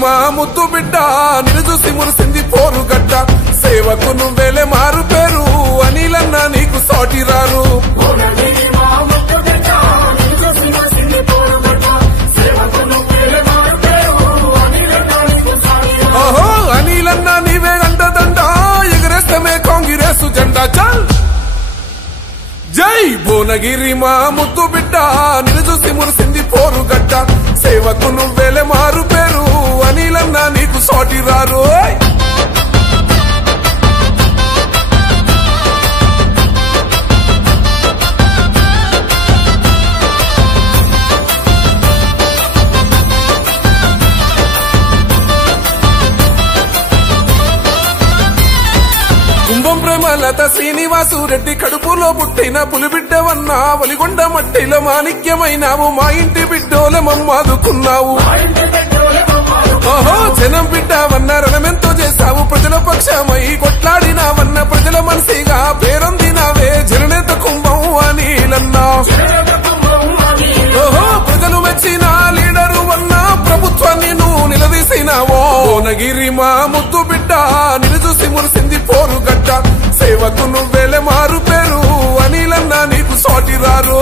మా ముద్దు బిడ్డ నిన్ను చూసి మురిసింది పోరుగడ్డ సేవకు నువ్వేలే మారు పేరు అనిలన్న నీకు సాటి రారు ఓహో అనిలన్న నీవే అండదండ ఎగరేస్తమే కాంగ్రెస్ జెండా చల్ జై భువనగిరి మా ముద్దు బిడ్డ నిన్ను చూసి మురిసింది పోరుగడ్డ సేవకు నువ్వేలే మారు పేరు అనిలన్న నీకు సాటి రారు కుంభం ప్రేమలత శ్రీనివాసు రెడ్డి కడుపులో పుట్టిన పులిబిడ్డవన్నా వలిగొండ మట్టిలో మాణిక్యమైనావు మా ఇంటి బిడ్డోల మమ్మాదుకున్నావు ఓహో జనం బిడ్డవన్న రణమెంతో చేశావు ప్రజల పక్షమై కొట్లాడినావన్న ప్రజల మనసిగా పేరొందినావే జననేత కుంభం అనిలన్నా ఓహో ప్రజలు మెచ్చిన లీడరు అన్న ప్రభుత్వాన్ని నువ్వు నిలదీసినావో భువనగిరి మా ముద్దు బిడ్డ నిన్ను చూసి మురిసింది పోరుగడ్డ సేవకు నువ్వేలే మారు పేరు అనిలన్న నీకు సాటి రారు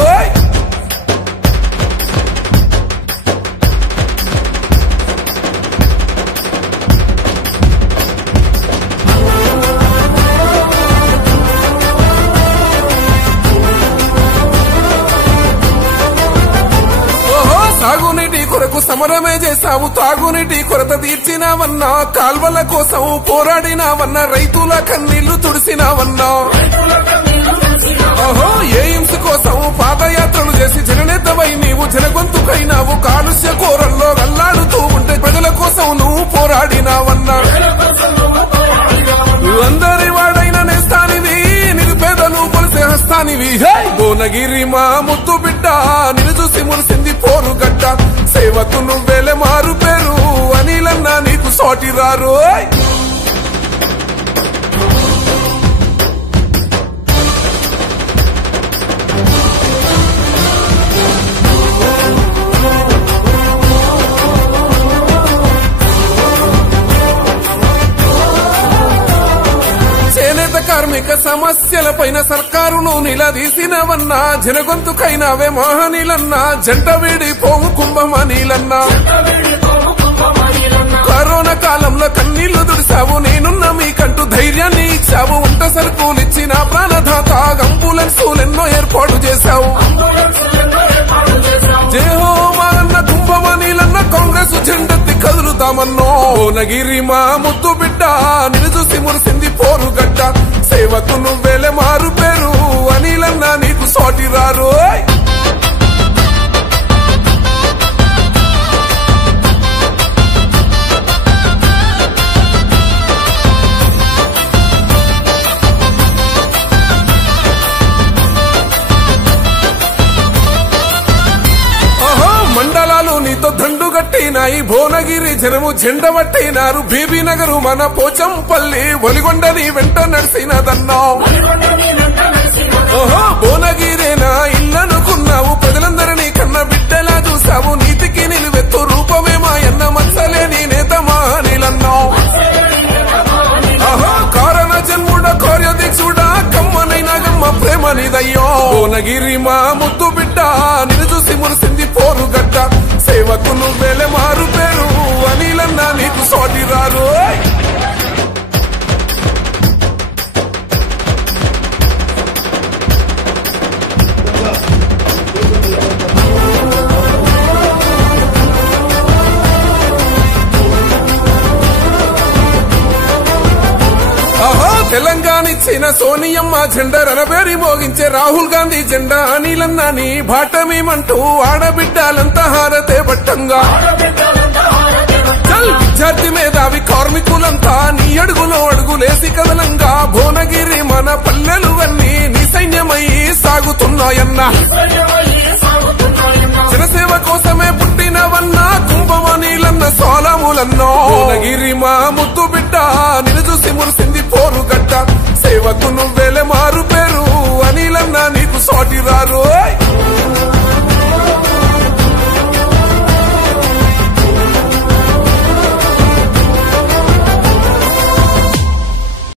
సాగునీటి కొరకు సమరమే చేశావు తాగునీటి కొరత తీర్చినావన్నా కాల్వల కోసం పోరాడినావన్నా రైతుల కన్నీళ్లు తుడిసినావన్నా ఓహో ఎయిమ్స్ కోసం పాదయాత్రలు చేసి జననేతవై నీవు జనగొంతుకైనావు కాలుష్య కోరల్లో అల్లాడుతూ ఉంటే ప్రజల కోసం నువ్వు పోరాడినావన్నా అందరి వాడైన నేస్తానివి నిరుపేదలు కొలిసే హస్తానివి భువనగిరి మా ముద్దు బిడ్డ నిన్ను చూసి మురిసింది పోరుగడ్డ సేవకు నువ్వేలే మారు పేరు అనిలన్న నీకు సాటి రారు కార్మిక సమస్యల పైన సర్కారును నిలదీసినవన్నా జనగొంతుకైనావే మహనీలన్నా జంట వీడి పోవు కుంభమనీలన్నా కరోనా కాలంలో కన్నీళ్లు దుడిసావు నేనున్న మీకంటూ ధైర్యాన్ని ఇచ్చావు వంట సరుకులిచ్చిన ప్రాణదాత అంబులెన్సులెన్నో ఏర్పాటు చేశావు జయహో మా అన్న కుంభమనీలన్న కాంగ్రెస్ జెండెత్తి కదులుతామన్నో భువనగిరి మా ముద్దు బిడ్డ నిన్ను చూసి మురిసింది పోరుగడ్డ సేవకు నువ్వేలే మారు పేరు అనిలన్న నీకు సాటి రారు మండలాలు నీతో దండుగట్టినాయి భువనగిరి జనము జెండ పట్టినారు బీబీ నగరు మన పోచంపల్లి ఒలిగొండని వెంట నడిసినదన్నా ఓహో భువనగిరేనా ఇల్లనుకున్నావు ప్రజలందరినీ కన్న బిడ్డలా చూసావు నీతికి నిలువెత్తు రూపమే మాయన్న మచ్చలేని నేత మా అనిలన్నా ఆహో కారణ జన్ముడ కార్యదీక్షుడా కమ్మనైనా గమ్మ ప్రేమ నీదయ్యో భువనగిరి మా ముద్దు బిడ్డ నిన్ను చూసి మురిసింది పోరుగడ్డ సేవకు నువ్వేలే మారు పేరు అనిలన్న నీకు సాటి రారు తెలంగాణ ఇచ్చిన సోనియమ్మ జెండా రణబేరి మోగించే రాహుల్ గాంధీ జెండా అనిలన్న నీ బాటమేమంటూ ఆడబిడ్డాలంతా హారతే బట్టంగా చల్ విద్యార్థి మేధావి కార్మికులంతా నీ అడుగులో అడుగులేసి కదలంగా భువనగిరి మన పల్లెలువన్నీ నీ సైన్యమై సాగుతున్నాయన్నా జనసేవ కోసమే పుట్టినవన్నా కుంభమనీలన్న సోలములన్నో భువనగిరి మా ముద్దు బిడ్డ నిన్ను చూసి మురిసింది పోరుగడ్డ సేవకు నువ్వేలే మారు పేరు అనిలన్న నీకు సాటి రారు